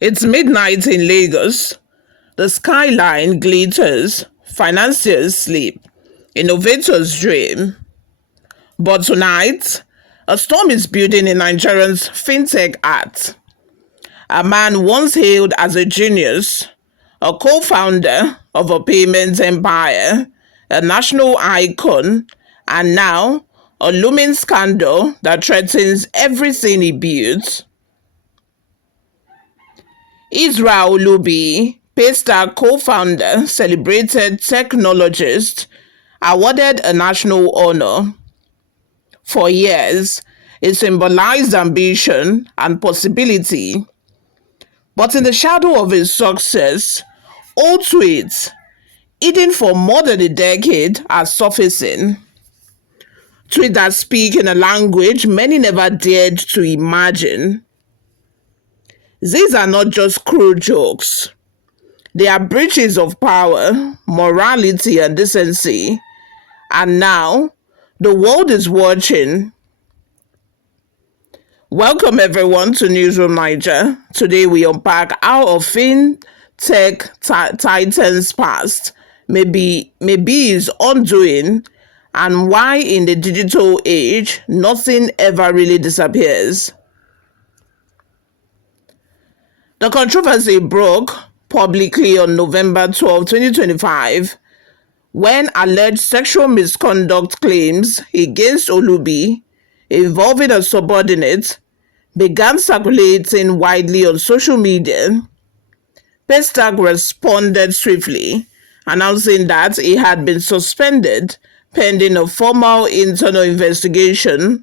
It's midnight in Lagos. The skyline glitters, financiers sleep, innovators dream. But tonight, a storm is building in Nigerians' fintech art. A man once hailed as a genius, a co-founder of a payments empire, a national icon, and now a looming scandal that threatens everything he built. Ezra Olubi, Paystack co-founder, celebrated technologist, awarded a national honor. For years, it symbolized ambition and possibility. But in the shadow of his success, old tweets, hidden for more than a decade, are surfacing. Tweets that speak in a language many never dared to imagine. These are not just cruel jokes. They are breaches of power, morality, and decency. And now, the world is watching. Welcome everyone to Newsroom Naija. Today we unpack how a fintech titan's past maybe is undoing, and why in the digital age nothing ever really disappears. The controversy broke publicly on November 12, 2025, when alleged sexual misconduct claims against Olubi involving a subordinate began circulating widely on social media. Paystack responded swiftly, announcing that he had been suspended pending a formal internal investigation.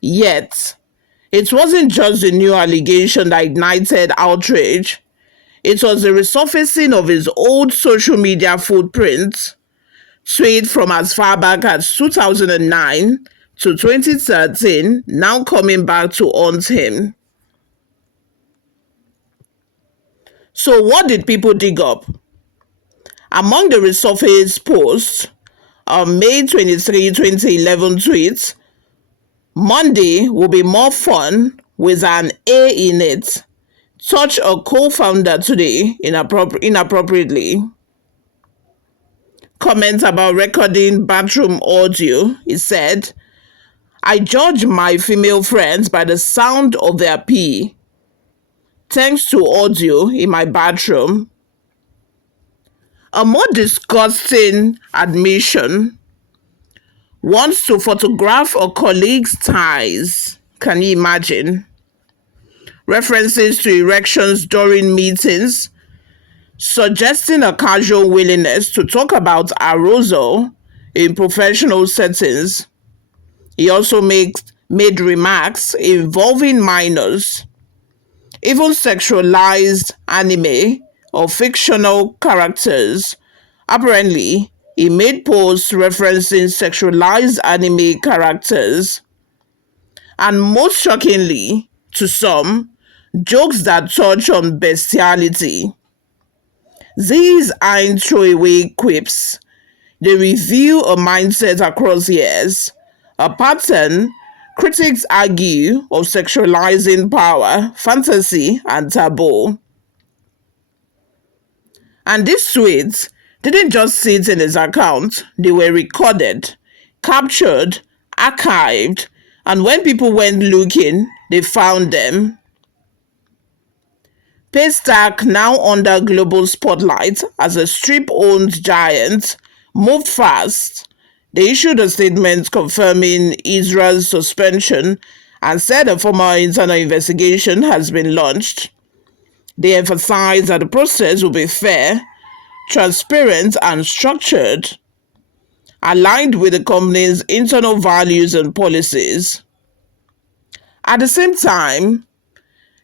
Yet, it wasn't just the new allegation that ignited outrage. It was the resurfacing of his old social media footprint, tweeted from as far back as 2009 to 2013, now coming back to haunt him. So what did people dig up? Among the resurfaced posts, on May 23, 2011 tweets, Monday will be more fun with an A in it. Touch a co-founder today inappropriately. Comments about recording bathroom audio. He said, I judge my female friends by the sound of their pee. Thanks to audio in my bathroom. A more disgusting admission: wants to photograph a colleague's thighs. Can you imagine? References to erections during meetings, suggesting a casual willingness to talk about arousal in professional settings. He also made remarks involving minors, even sexualized anime or fictional characters. Apparently, he made posts referencing sexualized anime characters. And most shockingly, to some, jokes that touch on bestiality. These aren't throwaway quips. They reveal a mindset across years, a pattern critics argue of sexualizing power, fantasy, and taboo. And these tweets didn't just sit in his account, they were recorded, captured, archived, and when people went looking, they found them. Paystack, now under global spotlight as a strip-owned giant, moved fast. They issued a statement confirming Israel's suspension and said a formal internal investigation has been launched. They emphasized that the process will be fair, transparent, and structured, aligned with the company's internal values and policies. At the same time,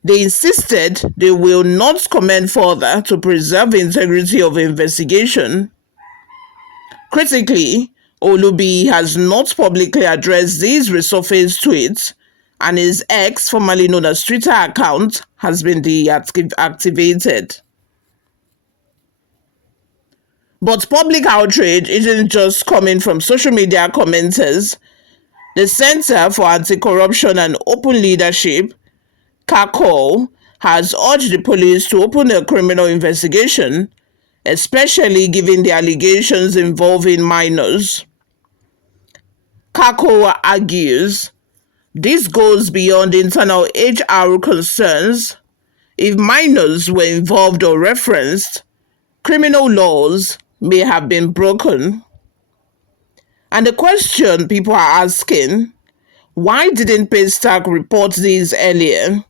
they insisted they will not comment further to preserve the integrity of the investigation. Critically, Olubi has not publicly addressed these resurfaced tweets, and his ex, formerly known as Twitter account, has been deactivated. But public outrage isn't just coming from social media commenters. The Center for Anti-Corruption and Open Leadership, CACOL, has urged the police to open a criminal investigation, especially given the allegations involving minors. CACOL argues this goes beyond internal HR concerns. If minors were involved or referenced, criminal laws may have been broken. And the question people are asking, why didn't Paystack report these earlier?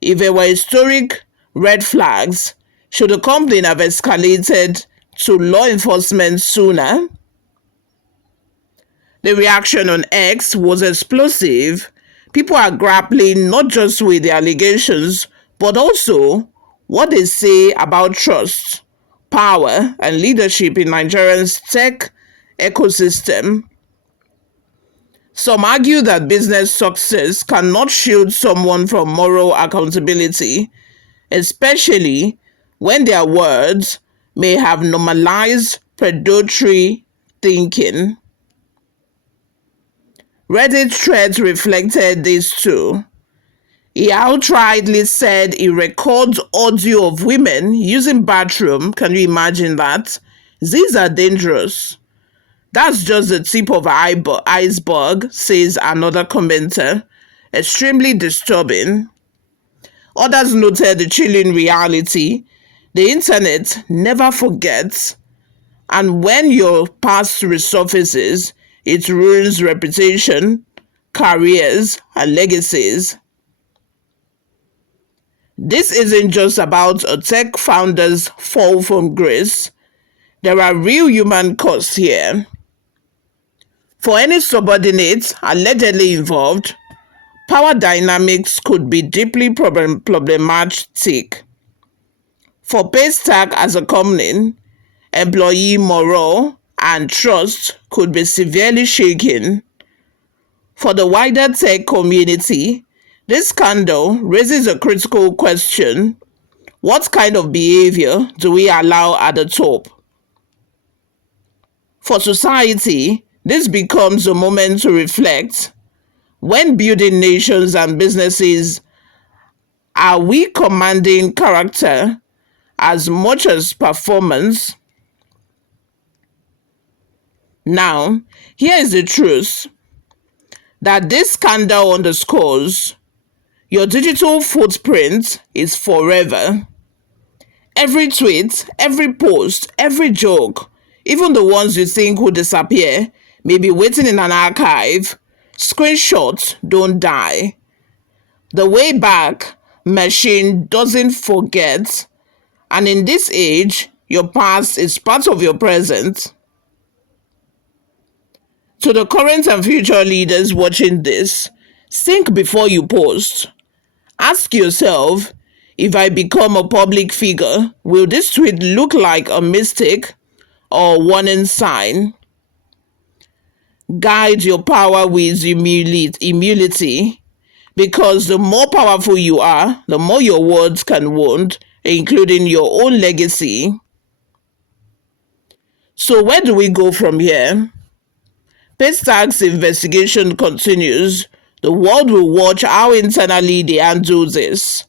If there were historic red flags, should the company have escalated to law enforcement sooner? The reaction on X was explosive. People are grappling not just with the allegations, but also what they say about trust, power, and leadership in Nigeria's tech ecosystem. Some argue that business success cannot shield someone from moral accountability, especially when their words may have normalized predatory thinking. Reddit threads reflected this too. He outrightly said he records audio of women using bathroom. Can you imagine that? These are dangerous. That's just the tip of the iceberg, says another commenter. Extremely disturbing. Others noted the chilling reality. The internet never forgets, and when your past resurfaces, it ruins reputation, careers, and legacies. This isn't just about a tech founder's fall from grace. There are real human costs here. For any subordinate allegedly involved, power dynamics could be deeply problematic. For Paystack as a company, employee morale and trust could be severely shaken. For the wider tech community, this scandal raises a critical question. What kind of behavior do we allow at the top? For society, this becomes a moment to reflect. When building nations and businesses, are we commanding character as much as performance? Now, here is the truth that this scandal underscores: your digital footprint is forever. Every tweet, every post, every joke, even the ones you think will disappear, may be waiting in an archive. Screenshots don't die. The Wayback Machine doesn't forget. And in this age, your past is part of your present. To the current and future leaders watching this, think before you post. Ask yourself, if I become a public figure, will this tweet look like a mistake or a warning sign? Guide your power with humility, because the more powerful you are, the more your words can wound, including your own legacy. So where do we go from here? Paystack's investigation continues. The world will watch how internally they handle this.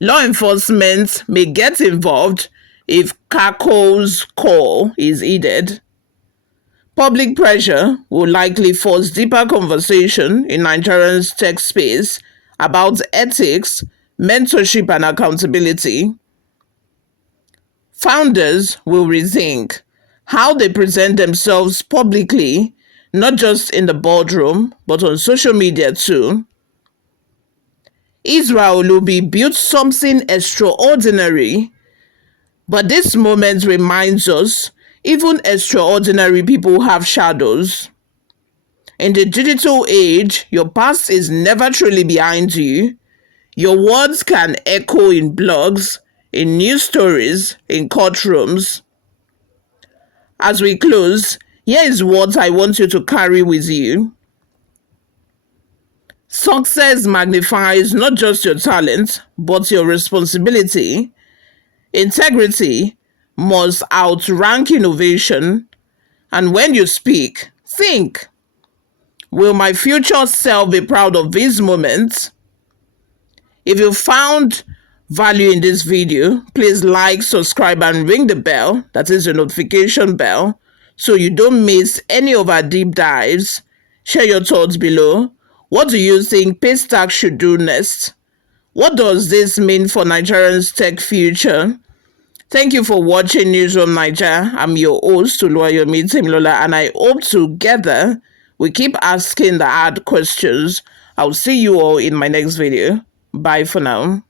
Law enforcement may get involved if CACOL's call is heeded. Public pressure will likely force deeper conversation in Nigeria's tech space about ethics, mentorship, and accountability. Founders will rethink how they present themselves publicly, not just in the boardroom, but on social media too. Ezra Olubi built something extraordinary, but this moment reminds us even extraordinary people have shadows. In the digital age, your past is never truly behind you. Your words can echo in blogs, in news stories, in courtrooms. As we close, here is what I want you to carry with you. Success magnifies not just your talent, but your responsibility. Integrity must outrank innovation. And when you speak, think, will my future self be proud of these moments? If you found value in this video, please like, subscribe, and ring the bell, that is the notification bell, so you don't miss any of our deep dives. Share your thoughts below. What do you think Paystack should do next? What does this mean for Nigerians' tech future? Thank you for watching Newsroom Naija. I'm your host, Oluwayomi Timilola, and I hope together we keep asking the hard questions. I'll see you all in my next video. Bye for now.